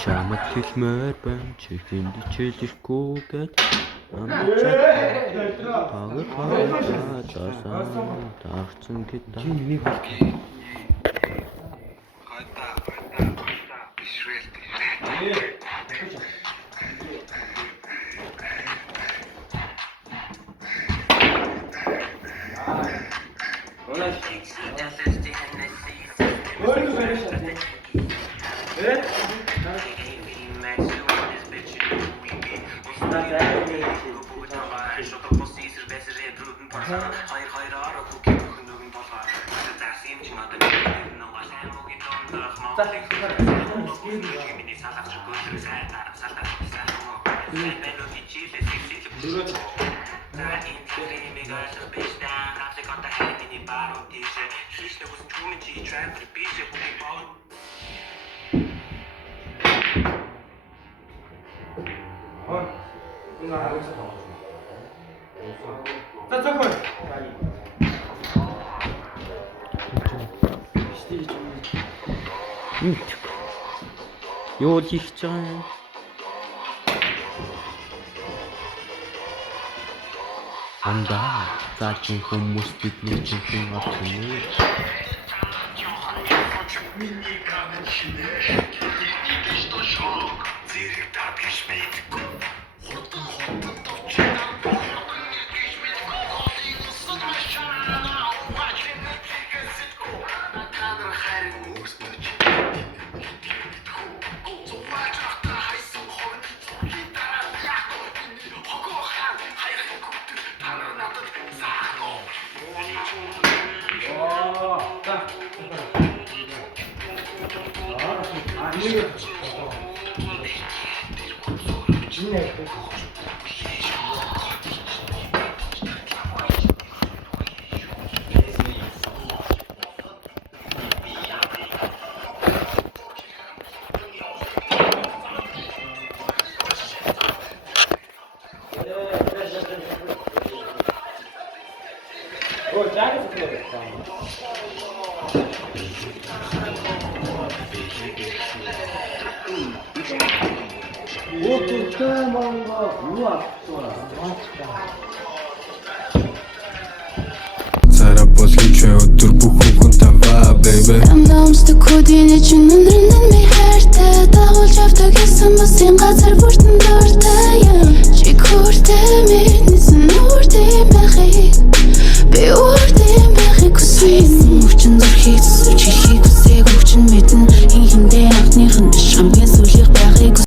Чамд хэлмээр байна чихэнд чилэхгүйгээд таарсан гэдэг миний Юу л их ч юм. Андаа заачин хүмүүс бидний чихэн авчихна. Амдаамсдаг кодын чинь өндрөнд ми хайртай дагуулж авдаг гэсэн басын газар бүртэн дуртай чи хүртэй минийсэн үртэй байхыг би үртэй байхыг хүсвэн мөчн зүрхийг зүрхийг